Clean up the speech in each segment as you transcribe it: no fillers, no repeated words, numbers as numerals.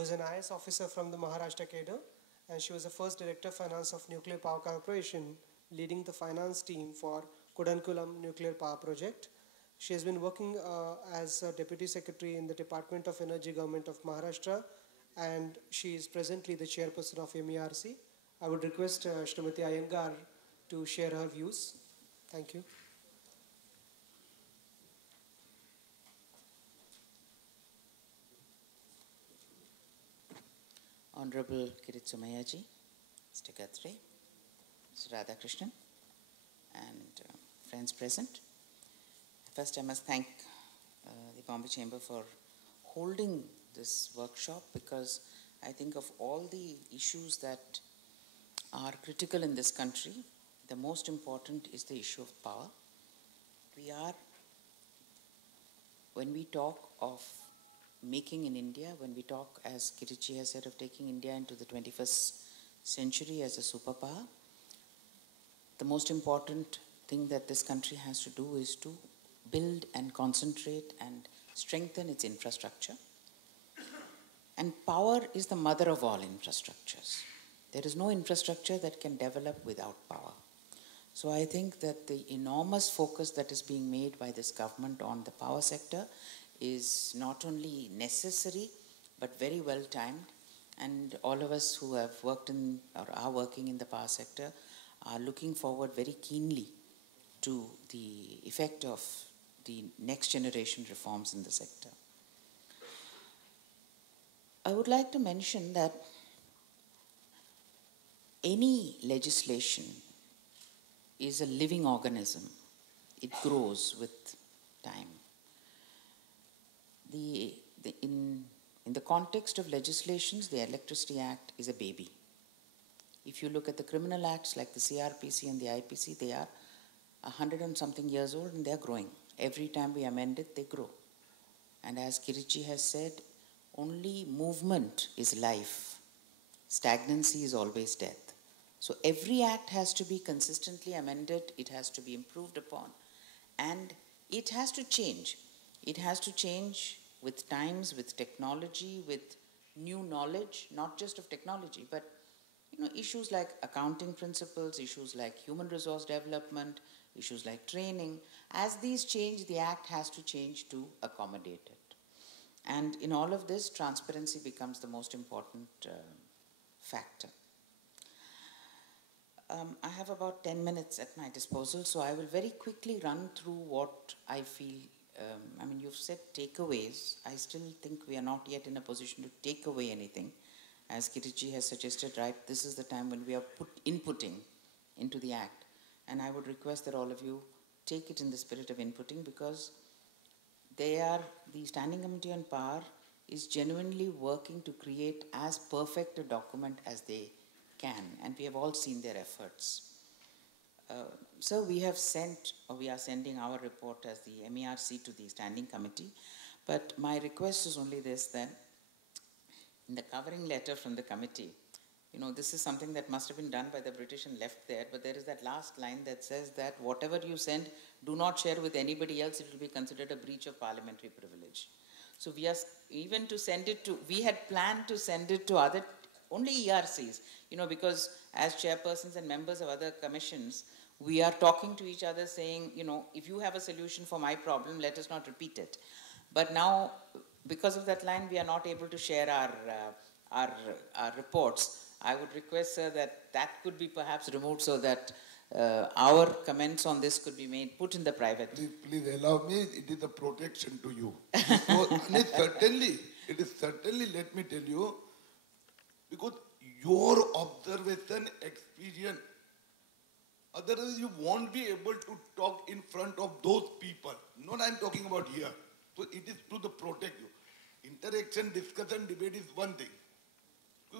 was an IS officer from the Maharashtra cadre, and she was the first Director of Finance of Nuclear Power Corporation, leading the finance team for Kudankulam Nuclear Power Project. She has been working as a Deputy Secretary in the Department of Energy Government of Maharashtra, and she is presently the Chairperson of MERC. I would request Srimati Iyengar to share her views. Thank you. Honorable Kirit Somayaji, Mr. Gatre, Mr. Radhakrishnan, and friends present. First, I must thank the Bombay Chamber for holding this workshop, because I think of all the issues that are critical in this country, the most important is the issue of power. When we talk of making in India, when we talk, as Kiritji has said, of taking India into the 21st century as a superpower, the most important thing that this country has to do is to build and concentrate and strengthen its infrastructure. And power is the mother of all infrastructures. There is no infrastructure that can develop without power. So I think that the enormous focus that is being made by this government on the power sector is not only necessary, but very well timed. And all of us who have worked in or are working in the power sector are looking forward very keenly to the effect of the next generation reforms in the sector. I would like to mention that any legislation is a living organism. It grows with time. In the context of legislations, the Electricity Act is a baby. If you look at the criminal acts like the CRPC and the IPC, they are 100 and something years old and they are growing. Every time we amend it, they grow. And as Kiritji has said, only movement is life. Stagnancy is always death. So every act has to be consistently amended, it has to be improved upon, and it has to change. It has to change with times, with technology, with new knowledge, not just of technology, but issues like accounting principles, issues like human resource development, issues like training. As these change, the act has to change to accommodate it. And in all of this, transparency becomes the most important factor. I have about 10 minutes at my disposal, so I will very quickly run through what I feel. You've said takeaways. I still think we are not yet in a position to take away anything. As Kiritji has suggested, right, this is the time when we are inputting into the act. And I would request that all of you take it in the spirit of inputting, because the Standing Committee on Power is genuinely working to create as perfect a document as they can, and we have all seen their efforts. So we are sending our report as the MERC to the Standing Committee, but my request is only this, that in the covering letter from the committee, this is something that must have been done by the British and left there, but there is that last line that says that whatever you send, do not share with anybody else, it will be considered a breach of parliamentary privilege. So we had planned to send it to only ERCs, because as chairpersons and members of other commissions, we are talking to each other saying, if you have a solution for my problem, let us not repeat it. But now, because of that line, we are not able to share our reports. I would request, sir, that could be perhaps removed so that our comments on this could be put in the private. Please allow me, it is a protection to you. It is certainly, let me tell you, because your observation, experience, otherwise you won't be able to talk in front of those people. Not I'm talking about here. So it is to protect you. Interaction, discussion, debate is one thing.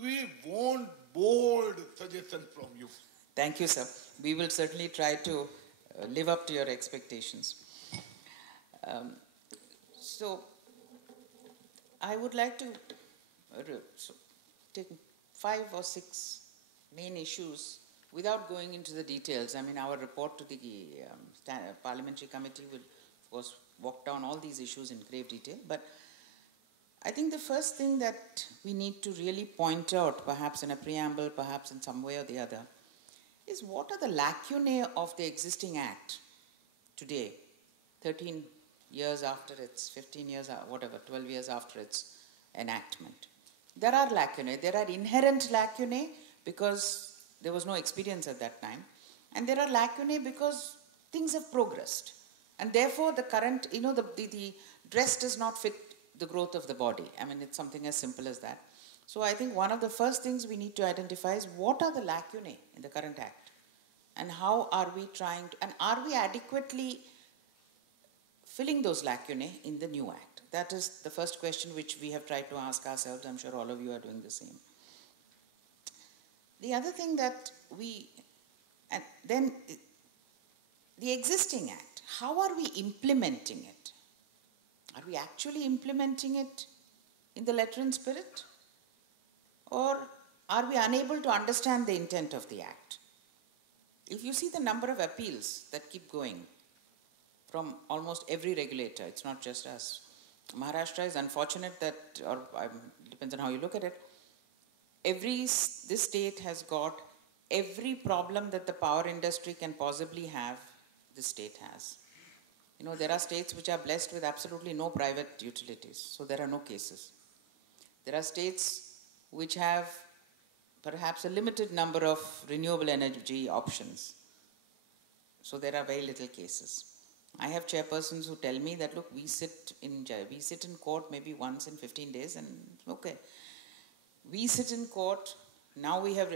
We want bold suggestions from you. Thank you, sir. We will certainly try to live up to your expectations. So I would like to take 5 or 6 main issues without going into the details. Our report to the Parliamentary Committee will, of course, walk down all these issues in grave detail. But I think the first thing that we need to really point out, perhaps in a preamble, perhaps in some way or the other, is what are the lacunae of the existing Act today, 13 years after its, 15 years, whatever, 12 years after its enactment. There are lacunae. There are inherent lacunae because there was no experience at that time. And there are lacunae because things have progressed. And therefore the current, the dress does not fit the growth of the body. I mean, it's something as simple as that. So I think one of the first things we need to identify is what are the lacunae in the current Act? And how are we trying to, and are we adequately filling those lacunae in the new Act? That is the first question which we have tried to ask ourselves. I'm sure all of you are doing the same. The other thing that and then the existing Act, how are we implementing it? Are we actually implementing it in the letter and spirit? Or are we unable to understand the intent of the Act? If you see the number of appeals that keep going from almost every regulator, it's not just us. Maharashtra is unfortunate that, or depends on how you look at it, this state has got every problem that the power industry can possibly have, this state has. There are states which are blessed with absolutely no private utilities, so there are no cases. There are states which have perhaps a limited number of renewable energy options, so there are very little cases. I have chairpersons who tell me that, look, we sit in court maybe once in 15 days and okay. We sit in court, now we have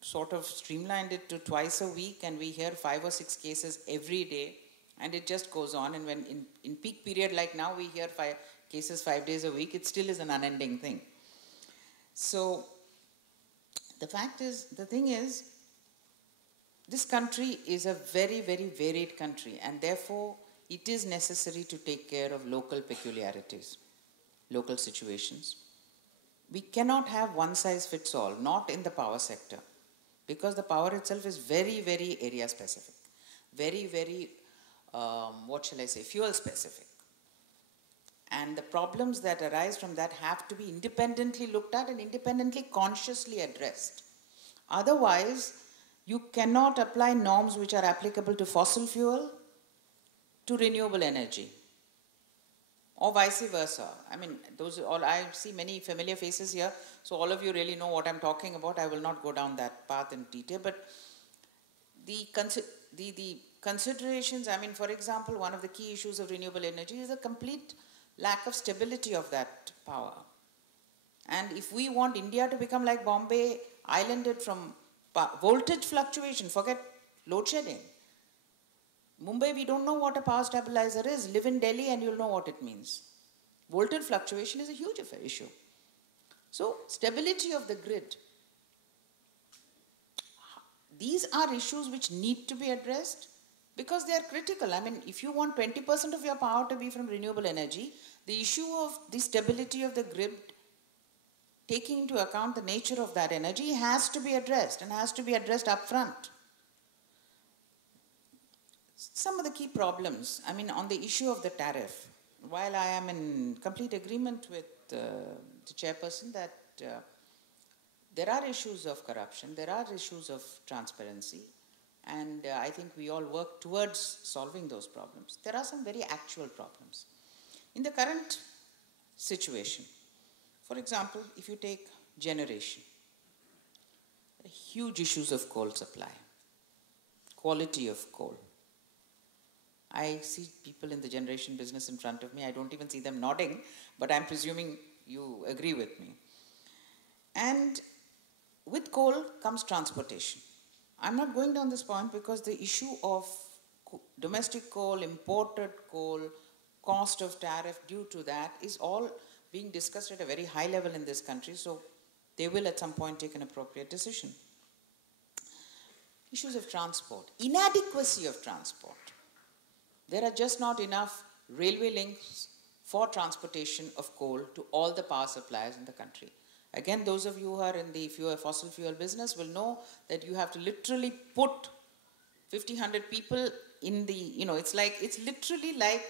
sort of streamlined it to twice a week and we hear 5 or 6 cases every day. And it just goes on, and when in peak period like now we hear 5 cases 5 days a week, it still is an unending thing. So the thing is, this country is a very, very varied country, and therefore it is necessary to take care of local peculiarities, local situations. We cannot have one size fits all, not in the power sector, because the power itself is very, very area specific, very, very fuel specific. And the problems that arise from that have to be independently looked at and independently consciously addressed. Otherwise, you cannot apply norms which are applicable to fossil fuel to renewable energy, or vice versa. I mean, I see many familiar faces here, so all of you really know what I'm talking about. I will not go down that path in detail, but the considerations, I mean, for example, one of the key issues of renewable energy is the complete lack of stability of that power. And if we want India to become like Bombay, islanded from voltage fluctuation, forget load shedding. Mumbai, we don't know what a power stabilizer is. Live in Delhi and you'll know what it means. Voltage fluctuation is a huge issue. So, stability of the grid. These are issues which need to be addressed because they are critical. I mean, if you want 20% of your power to be from renewable energy, the issue of the stability of the grid, taking into account the nature of that energy, has to be addressed and has to be addressed up front. Some of the key problems, I mean, on the issue of the tariff, while I am in complete agreement with the chairperson that there are issues of corruption, there are issues of transparency, and I think we all work towards solving those problems. There are some very actual problems. In the current situation, for example, if you take generation, there are huge issues of coal supply, quality of coal. I see people in the generation business in front of me. I don't even see them nodding, but I'm presuming you agree with me. And with coal comes transportation. I'm not going down this point because the issue of domestic coal, imported coal, cost of tariff due to that is all being discussed at a very high level in this country, so they will at some point take an appropriate decision. Issues of transport, inadequacy of transport. There are just not enough railway links for transportation of coal to all the power suppliers in the country. Again, those of you who are in the fossil fuel business will know that you have to literally put 50, 100 people in the, it's literally like,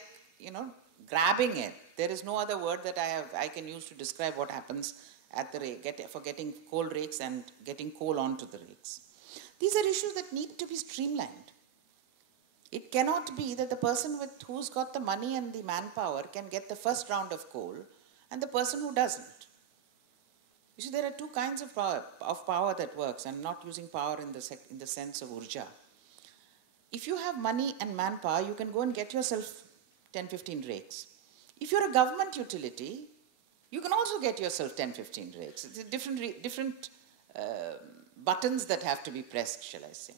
grabbing it. There is no other word that I can use to describe what happens at the rake, for getting coal rakes and getting coal onto the rakes. These are issues that need to be streamlined. It cannot be that the person who's got the money and the manpower can get the first round of coal and the person who doesn't. You see, there are two kinds of power that works. I'm not using power in the sense of urja. If you have money and manpower, you can go and get yourself 10, 15 rakes. If you're a government utility, you can also get yourself 10, 15 rakes. It's different buttons that have to be pressed, shall I say.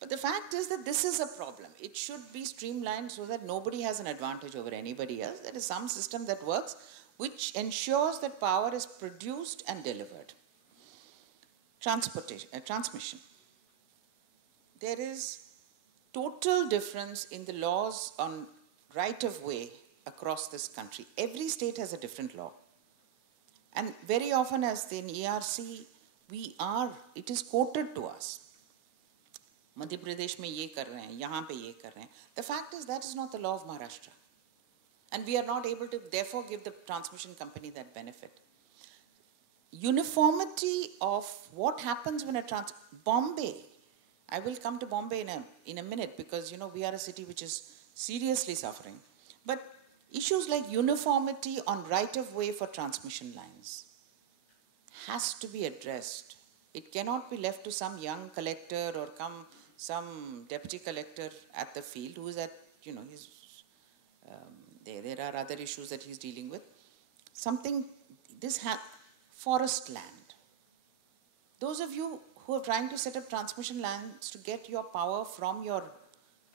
But the fact is that this is a problem. It should be streamlined so that nobody has an advantage over anybody else. There is some system that works which ensures that power is produced and delivered. Transmission. There is total difference in the laws on right of way across this country. Every state has a different law. And very often as in ERC, it is quoted to us. Madhya Pradesh mein ye kar rahe hain, yahan pe ye kar rahe hain. The fact is that is not the law of Maharashtra. And we are not able to therefore give the transmission company that benefit. Uniformity of what happens when Bombay, I will come to Bombay in a minute because we are a city which is seriously suffering. But issues like uniformity on right of way for transmission lines has to be addressed. It cannot be left to some young collector or some deputy collector at the field who is at, there are other issues that he's dealing with. Forest land. Those of you who are trying to set up transmission lines to get your power from your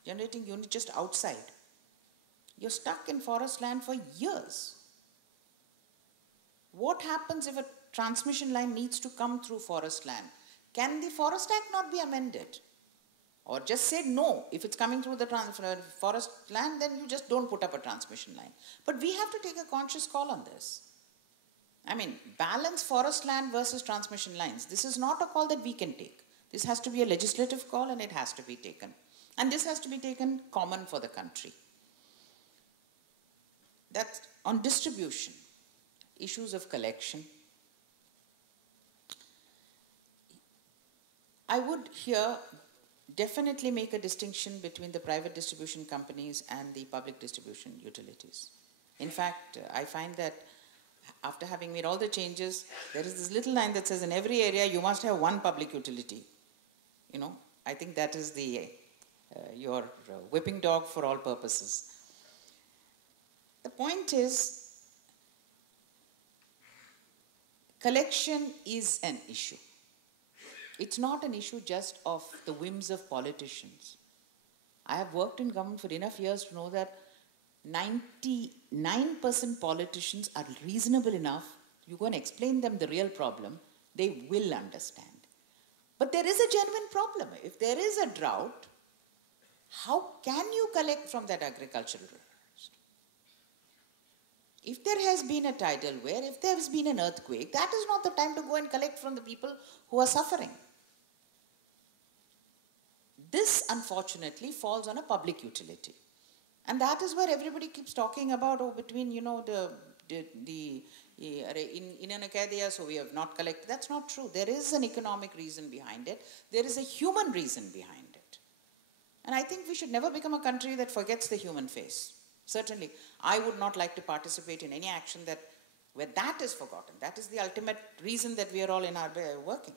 generating unit just outside, you're stuck in forest land for years. What happens if a transmission line needs to come through forest land? Can the Forest Act not be amended? Or just say no, if it's coming through the forest land, then you just don't put up a transmission line. But we have to take a conscious call on this. I mean, balance forest land versus transmission lines. This is not a call that we can take. This has to be a legislative call and it has to be taken. And this has to be taken common for the country. That's on distribution, issues of collection. I would here definitely make a distinction between the private distribution companies and the public distribution utilities. In fact, I find that after having made all the changes, there is this little line that says in every area you must have one public utility. I think that is your whipping dog for all purposes. The point is, collection is an issue. It's not an issue just of the whims of politicians. I have worked in government for enough years to know that 99% politicians are reasonable enough. You go and explain them the real problem, they will understand. But there is a genuine problem. If there is a drought, how can you collect from that agricultural forest? If there has been a tidal wave, if there has been an earthquake, that is not the time to go and collect from the people who are suffering. This, unfortunately, falls on a public utility. And that is where everybody keeps talking about, between, in an Acadia, so we have not collected. That's not true. There is an economic reason behind it. There is a human reason behind it. And I think we should never become a country that forgets the human face. Certainly, I would not like to participate in any action where that is forgotten. That is the ultimate reason that we are all in our working.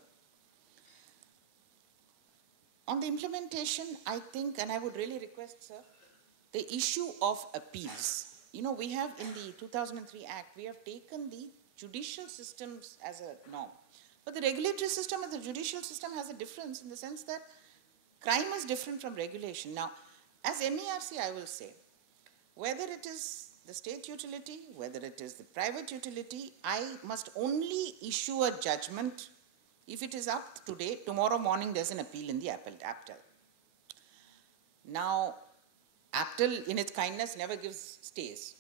On the implementation, I think, and I would really request, sir, the issue of appeals. We have in the 2003 Act, we have taken the judicial systems as a norm. But the regulatory system and the judicial system has a difference in the sense that crime is different from regulation. Now, as MERC, I will say, whether it is the state utility, whether it is the private utility, I must only issue a judgment if it is up today. Tomorrow morning there's an appeal in the APTEL. Now, APTEL in its kindness never gives stays,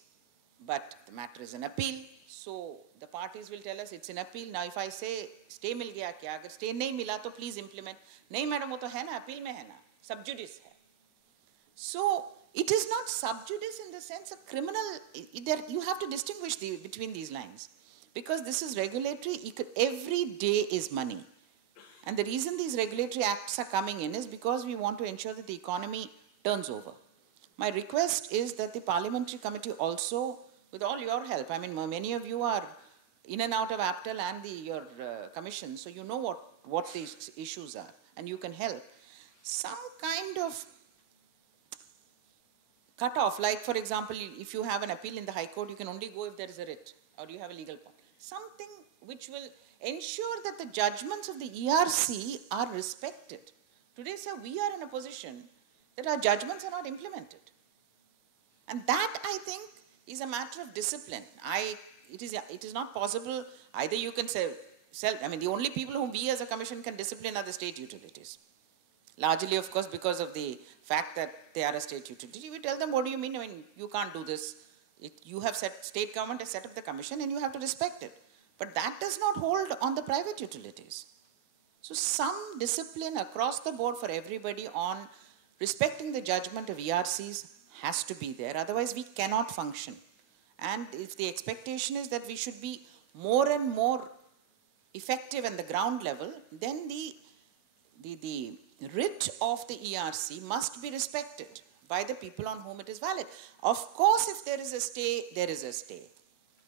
but the matter is an appeal, so the parties will tell us it's an appeal. Now, if I say stay mil gaya kya, agar stay nahi mila to please implement. Nahi madam, wo to hai na, appeal mein hai na, sub judice hai. So, It is not sub judice in the sense of criminal, you have to distinguish between these lines. Because this is regulatory, every day is money. And the reason these regulatory acts are coming in is because we want to ensure that the economy turns over. My request is that the parliamentary committee also, with all your help, I mean, many of you are in and out of APTEL and your commission, so you know what these issues are, and you can help. Some kind of cut off, like for example, if you have an appeal in the High Court, you can only go if there is a writ, or you have a legal point. Something which will ensure that the judgments of the ERC are respected. Today, sir, we are in a position that our judgments are not implemented. And that, I think, is a matter of discipline. It is not possible, either you can say, the only people whom we as a commission can discipline are the state utilities. Largely, of course, because of the fact that they are a state utility. We tell them, what do you mean? I mean, you can't do this. State government has set up the commission and you have to respect it. But that does not hold on the private utilities. So some discipline across the board for everybody on respecting the judgment of ERCs has to be there. Otherwise, we cannot function. And if the expectation is that we should be more and more effective at the ground level, then the writ of the ERC must be respected by the people on whom it is valid. Of course, if there is a stay, there is a stay.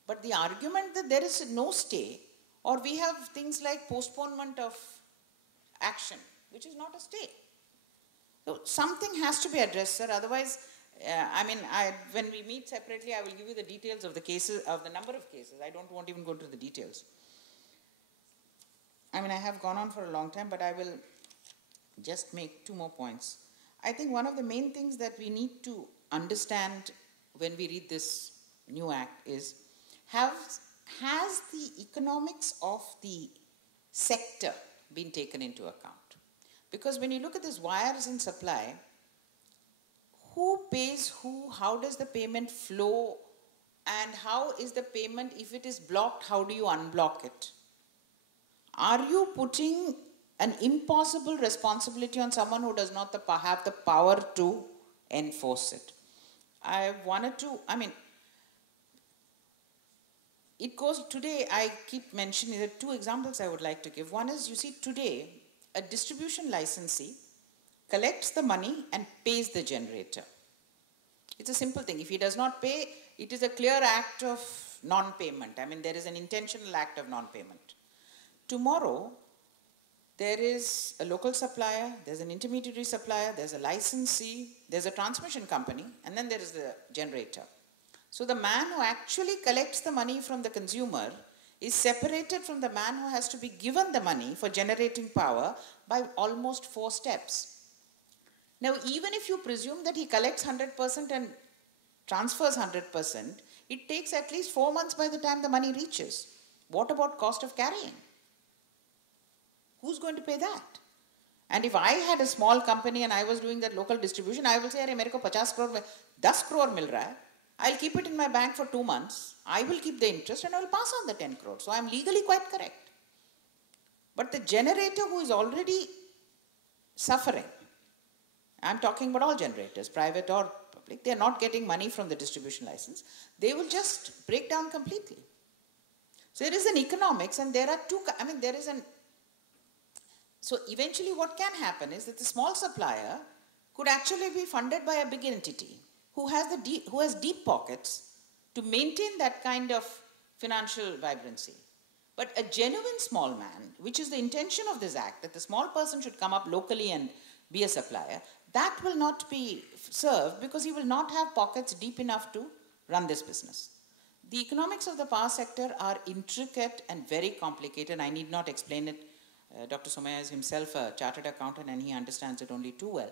But the argument that there is no stay, or we have things like postponement of action, which is not a stay. So something has to be addressed, sir. Otherwise, when we meet separately, I will give you the details of the cases, of the number of cases. I don't want to even go into the details. I have gone on for a long time, but I will just make 2 more points. I think one of the main things that we need to understand when we read this new act is, has the economics of the sector been taken into account? Because when you look at this wires and supply, who pays who, how does the payment flow, and how is the payment, if it is blocked, how do you unblock it? Are you putting an impossible responsibility on someone who does not have the power to enforce it? It goes today, I keep mentioning, there are 2 examples I would like to give. One is, you see, today, a distribution licensee collects the money and pays the generator. It's a simple thing. If he does not pay, it is a clear act of non-payment. There is an intentional act of non-payment. Tomorrow, there is a local supplier, there's an intermediary supplier, there's a licensee, there's a transmission company, and then there is the generator. So the man who actually collects the money from the consumer is separated from the man who has to be given the money for generating power by almost 4 steps. Now, even if you presume that he collects 100% and transfers 100%, it takes at least 4 months by the time the money reaches. What about cost of carrying? Who's going to pay that? And if I had a small company and I was doing that local distribution, I will say, "Arey, mere ko 50 crore, 10 crore mil raha hai. I'll keep it in my bank for 2 months. I will keep the interest and I will pass on the 10 crore. So I'm legally quite correct." But the generator who is already suffering, I'm talking about all generators, private or public, they're not getting money from the distribution license. They will just break down completely. So there is an economics, and there are 2, so eventually what can happen is that the small supplier could actually be funded by a big entity who has deep pockets to maintain that kind of financial vibrancy. But a genuine small man, which is the intention of this act, that the small person should come up locally and be a supplier, that will not be served because he will not have pockets deep enough to run this business. The economics of the power sector are intricate and very complicated. I need not explain it. Dr. Somaya is himself a chartered accountant and he understands it only too well.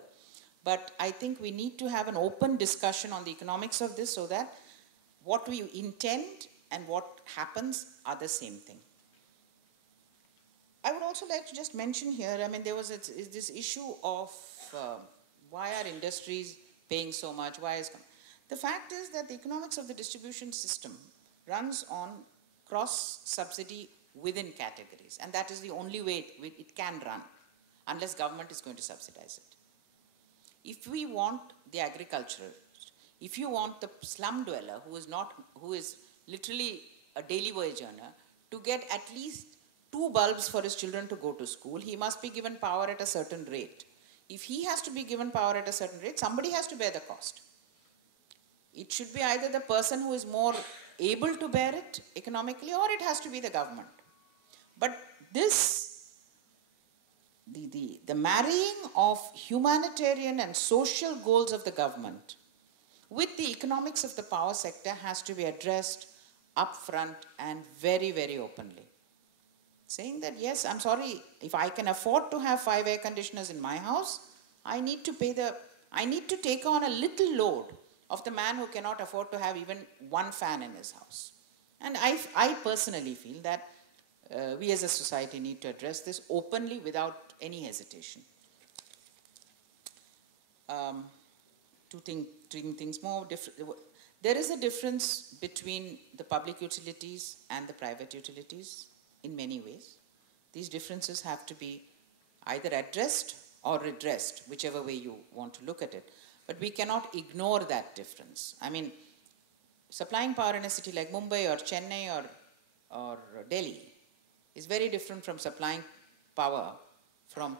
But I think we need to have an open discussion on the economics of this so that what we intend and what happens are the same thing. I would also like to just mention here, there was this issue of why are industries paying so much, the fact is that the economics of the distribution system runs on cross-subsidy within categories, and that is the only way it can run, unless government is going to subsidize it. If we want the agricultural If you want the slum dweller who is literally a daily wage earner to get at least 2 bulbs for his children to go to school, he must be given power at a certain rate. If he has to be given power at a certain rate, somebody has to bear the cost. It should be either the person who is more able to bear it economically, or it has to be the government. But this, the marrying of humanitarian and social goals of the government with the economics of the power sector has to be addressed upfront and very, very openly. Saying that, yes, I'm sorry, if I can afford to have 5 air conditioners in my house, I need to take on a little load of the man who cannot afford to have even 1 fan in his house. And I personally feel that we as a society need to address this openly without any hesitation. To think things more different, there is a difference between the public utilities and the private utilities in many ways. These differences have to be either addressed or redressed, whichever way you want to look at it. But we cannot ignore that difference. I mean, supplying power in a city like Mumbai or Chennai or Delhi is very different from supplying power from